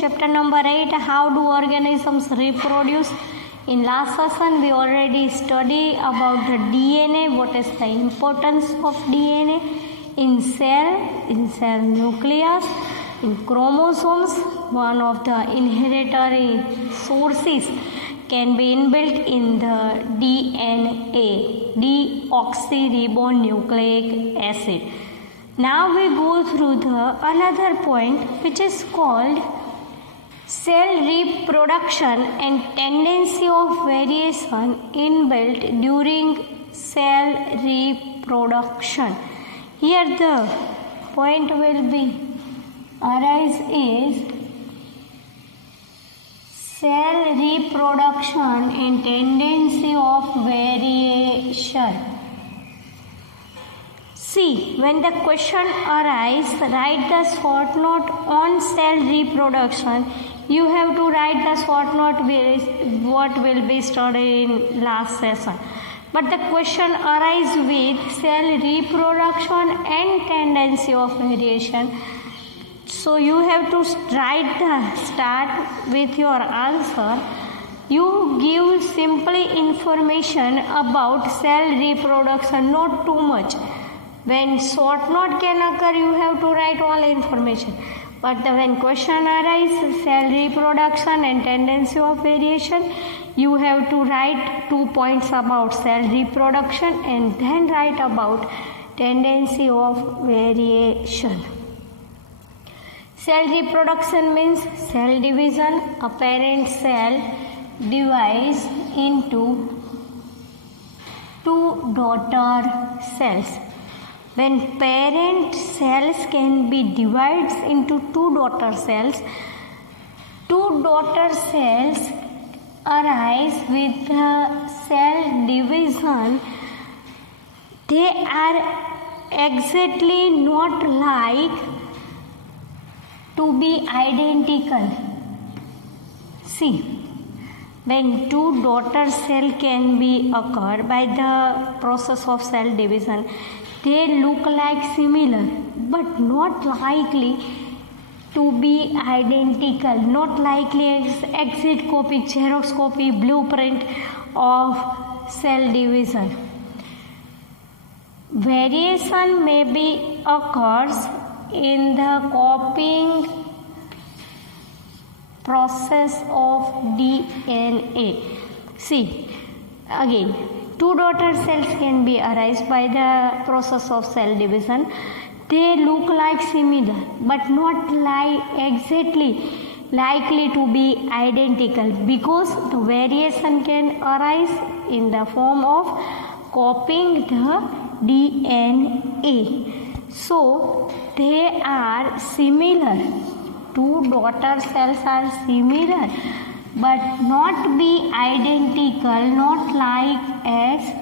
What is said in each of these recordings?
chapter number 8, how do organisms reproduce. In last session we already studied about the DNA, what is the importance of DNA in cell nucleus, in chromosomes. One of the inherited sources can be inbuilt in the DNA, deoxyribonucleic acid. Now we go through the another point which is called cell reproduction and tendency of variation inbuilt during cell reproduction. Here the point will be arise is cell reproduction and tendency of variation. See, when the question arises, write the short note on cell reproduction. You have to write the short note what will be studied in last session. But the question arises with cell reproduction and tendency of variation. So you have to start with your answer. You give simply information about cell reproduction, not too much. When short note can occur, you have to write all information. But when question arises, cell reproduction and tendency of variation, you have to write 2 points about cell reproduction and then write about tendency of variation. Cell reproduction means cell division. A parent cell divides into 2 daughter cells. When parent cells can be divided into 2 daughter cells, 2 daughter cells arise with the cell division. They are exactly not like to be identical. See, when 2 daughter cell can be occurred by the process of cell division, they look like similar but not likely to be identical, not likely exact copy, Xerox copy, blueprint of cell division. Variation may be occurs in the copying process of DNA. See, again, 2 daughter cells can be arise by the process of cell division. They look like similar but not like exactly likely to be identical because the variation can arise in the form of copying the DNA. So they are similar. 2 daughter cells are similar but not be identical, not like as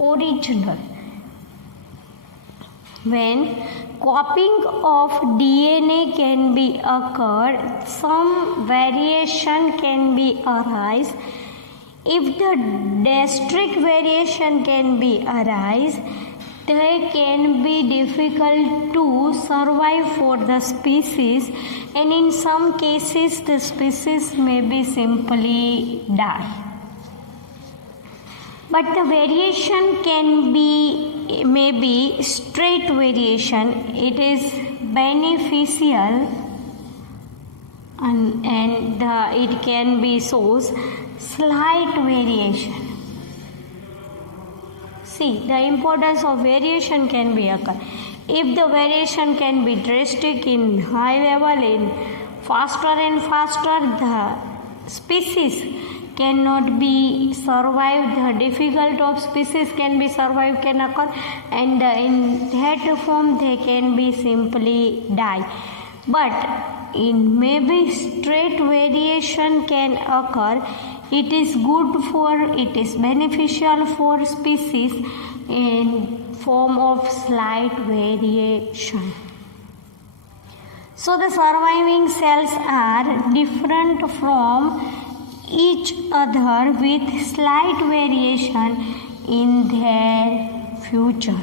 original. When copying of DNA can be occurred, some variation can be arise. If the drastic variation can be arise, they can be difficult to survive for the species, and in some cases the species may be simply die. But the variation can be maybe straight variation. It is beneficial and it can be shows slight variation. See, the importance of variation can be occur. If the variation can be drastic in high level, in faster and faster, the species cannot be survived. The difficult of species can be survived can occur, and in that form they can be simply die. But in maybe straight variation can occur. It is beneficial for species in form of slight variation. So the surviving cells are different from each other with slight variation in their future.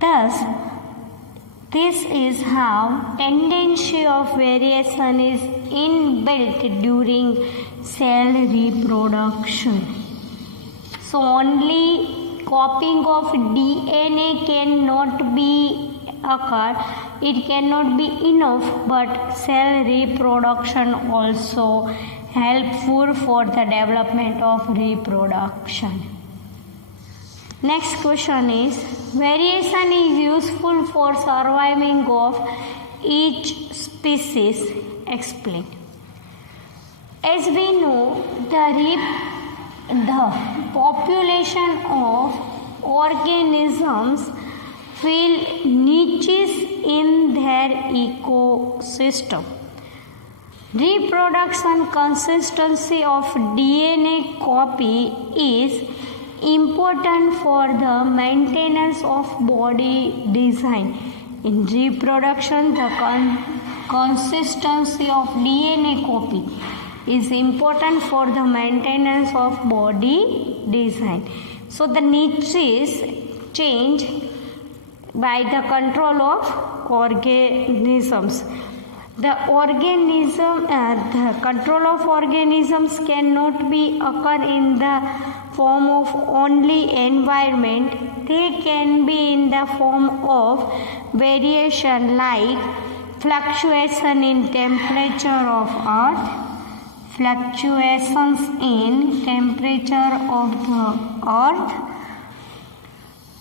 Thus, This is how tendency of variation is inbuilt during cell reproduction. So only copying of DNA cannot be occur. It cannot be enough, but cell reproduction also helpful for the development of reproduction. Next question is, variation is useful for surviving of each species. Explain. As we know, the population of organisms fill niches in their ecosystem. Reproduction consistency of DNA copy is important for the maintenance of body design. In reproduction, the consistency of DNA copy is important for the maintenance of body design. So the niches change by the control of organisms. The control of organisms cannot be occur in the form of only environment. They can be in the form of variation like fluctuation in temperature of earth, fluctuations in temperature of the earth,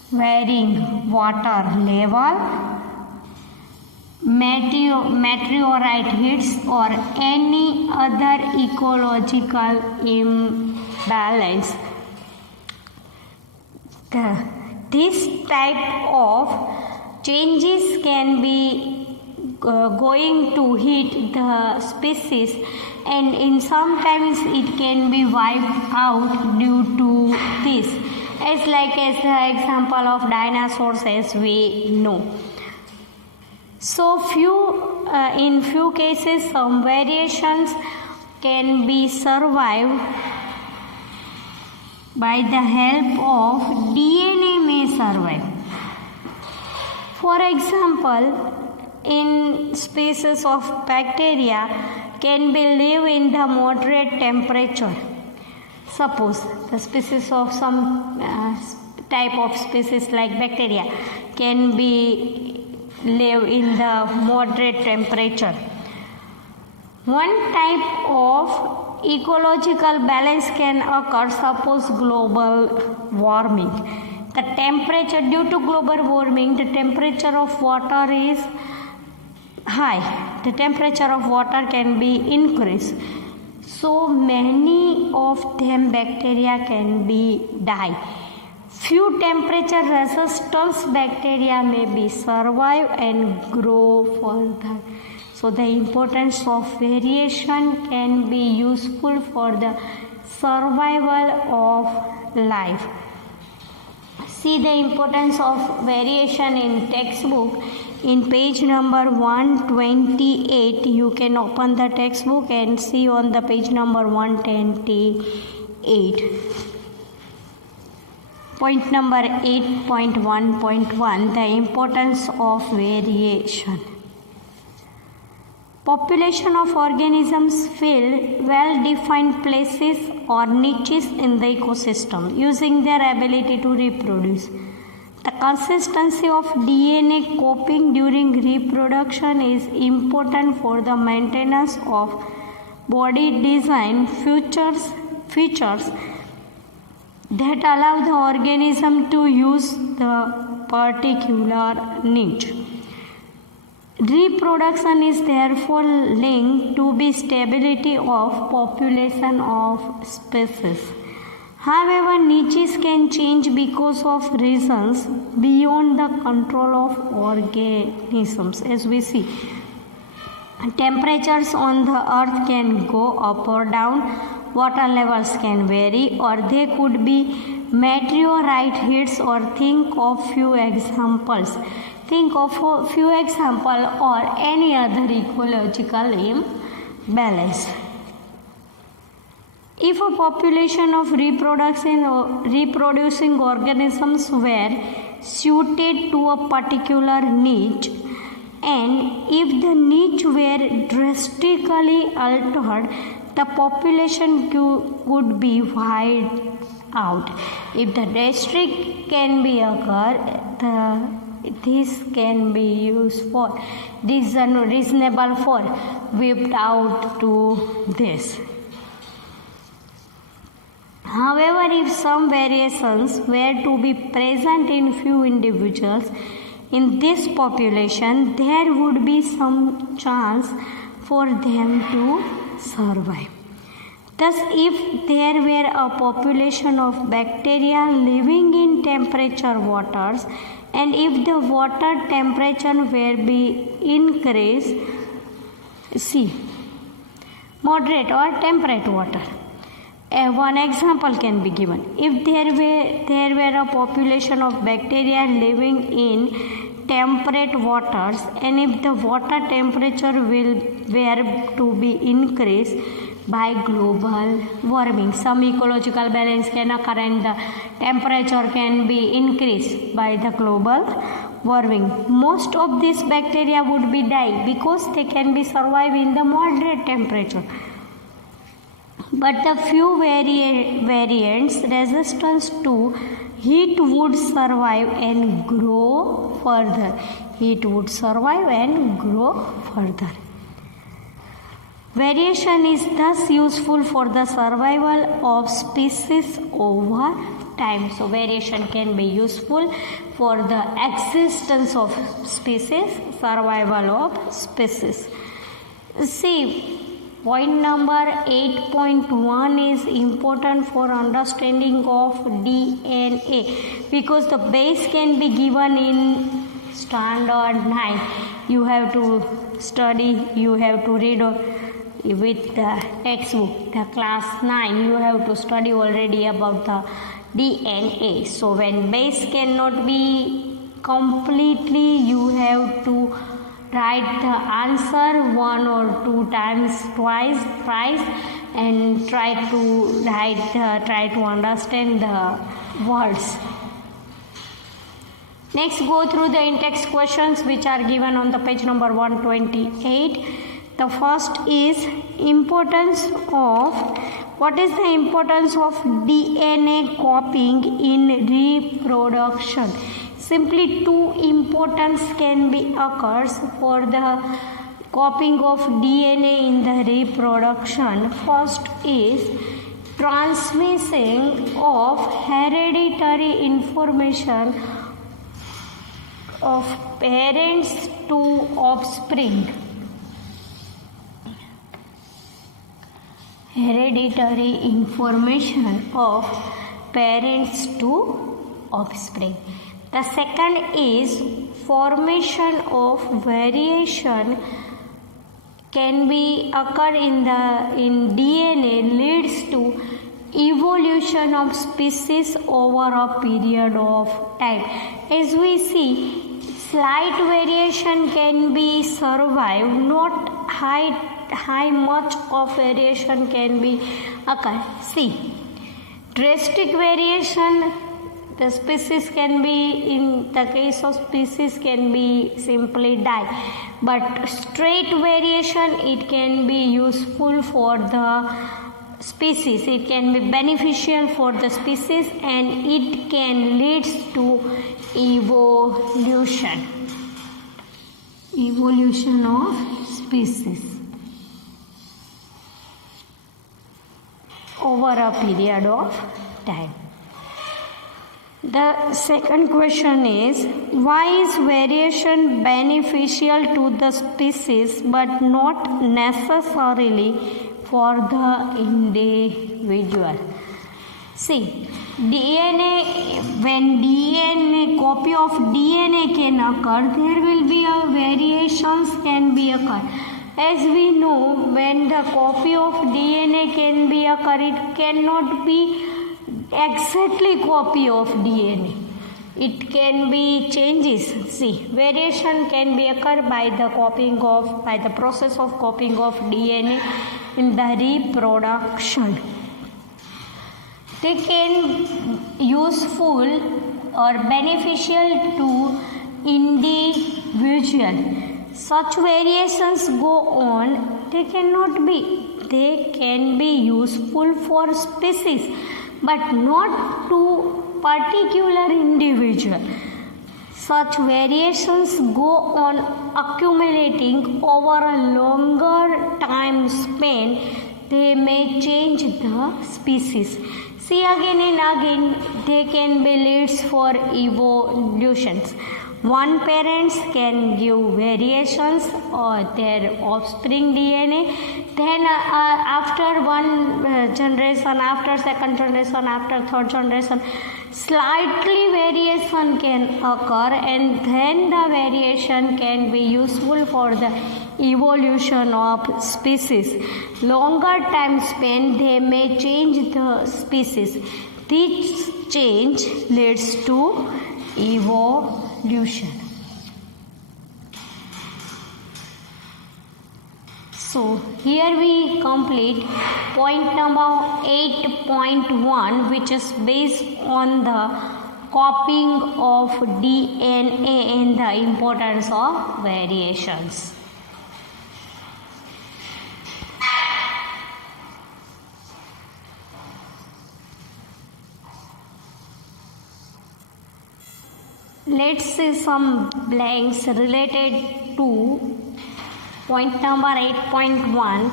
varying water level, meteorite hits, or any other ecological imbalance. This type of changes can be going to hit the species, and in sometimes it can be wiped out due to this, as the example of dinosaurs as we know. So in few cases some variations can be survived by the help of DNA may survive. For example, in species of bacteria can be live in the moderate temperature. Suppose the species of some type of species like bacteria can be live in the moderate temperature. One type of ecological balance can occur, suppose global warming. The temperature, due to global warming, the temperature of water is high. The temperature of water can be increased. So many of them bacteria can be die. Few temperature resistance bacteria may be survive and grow further. So the importance of variation can be useful for the survival of life. See the importance of variation in textbook. In page number 128, you can open the textbook and see on the page number 128. Point number 8.1.1, the importance of variation. Population of organisms fill well-defined places or niches in the ecosystem using their ability to reproduce. The consistency of DNA copying during reproduction is important for the maintenance of body design features that allow the organism to use the particular niche. Reproduction is therefore linked to the stability of population of species. However, niches can change because of reasons beyond the control of organisms. As we see, temperatures on the earth can go up or down, water levels can vary, or they could be meteorite hits, or think of few examples or any other ecological imbalance. If a population of reproducing organisms were suited to a particular niche, and if the niche were drastically altered, the population would be wiped out. If the drastic can be occur, this can be used for reasonable for wiped out to this. However, if some variations were to be present in few individuals in this population, there would be some chance for them to survive. Thus, if there were a population of bacteria living in temperature waters, and if the water temperature were be increased, moderate or temperate water. One example can be given. If there were a population of bacteria living in temperate waters, and if the water temperature were to be increased by global warming, some ecological balance can occur and the temperature can be increased by the global warming. Most of these bacteria would be die because they can be survive in the moderate temperature. But the few variants resistance to heat would survive and grow further. Heat would survive and grow further. Variation is thus useful for the survival of species over time. So variation can be useful for the existence of species, survival of species. See, point number 8.1 is important for understanding of DNA because the base can be given in standard 9. You have to study, you have to read with the textbook, the class 9, you have to study already about the DNA. So when base cannot be completely, you have to write the answer one or two times, twice, thrice, and try to understand the words. Next, go through the in-text questions which are given on the page number 128. The first is what is the importance of DNA copying in reproduction? Simply two importance can be occurs for the copying of DNA in the reproduction. First is transmission of hereditary information of parents to offspring. Hereditary information of parents to offspring. The second is formation of variation can be occur in DNA leads to evolution of species over a period of time. As we see, slight variation can be survived, not high much of variation can be occur. See, drastic variation, the species can be, in the case of species, can be simply die. But straight variation, it can be useful for the species. It can be beneficial for the species and it can lead to evolution. Evolution of species over a period of time. The second question is, why is variation beneficial to the species but not necessarily for the individual? See, when copy of DNA can occur, there will be a variations can be occur. As we know, when the copy of DNA can be occur, it cannot be exactly copy of DNA. It can be changes. See, variation can be occur by the process of copying of DNA in the reproduction. They can useful or beneficial to individual. such variations go on, they can be useful for species but not to particular individual. Such variations go on accumulating over a longer time span. They may change the species. See, again and again, they can be leads for evolutions. One parents can give variations or their offspring DNA. Then after one generation, after second generation, after third generation, slightly variation can occur, and then the variation can be useful for the evolution of species. Longer time span, they may change the species. This change leads to evolution. So here we complete point number 8.1, which is based on the copying of DNA and the importance of variations. Let's see some blanks related to point number 8.1,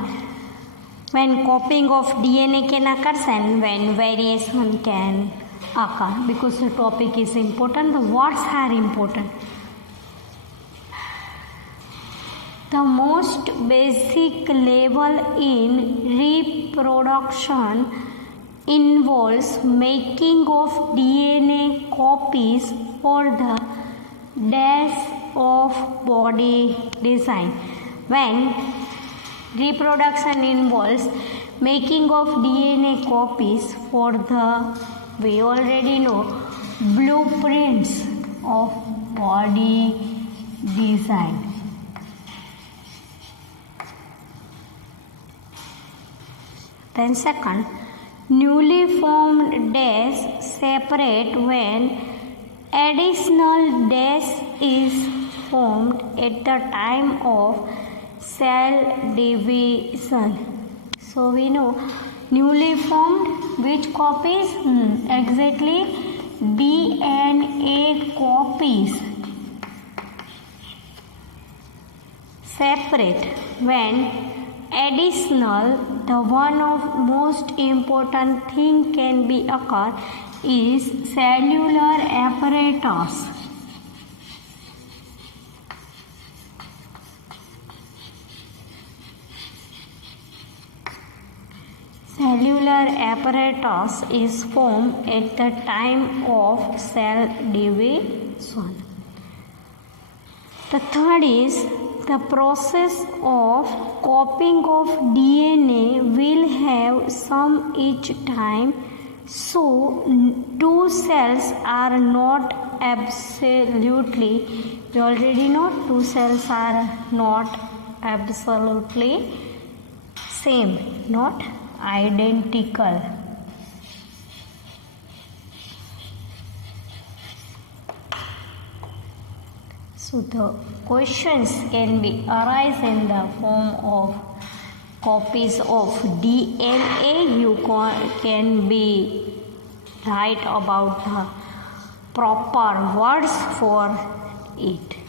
when copying of DNA can occur and when variation can occur. Because the topic is important, the words are important. The most basic level in reproduction involves making of DNA copies for the dash of body design. When reproduction involves making of DNA copies for the, we already know, blueprints of body design. Then second, newly formed dash separate when additional dash is formed at the time of cell division. So we know newly formed, which copies? Exactly, DNA copies separate when additional, the one of most important thing can be occur is cellular apparatus. Cellular apparatus is formed at the time of cell division. The third is the process of copying of DNA will have some each time, so two cells are not absolutely, we already know two cells are not absolutely same, not identical. So the questions can be arise in the form of copies of DNA. You can be write about the proper words for it.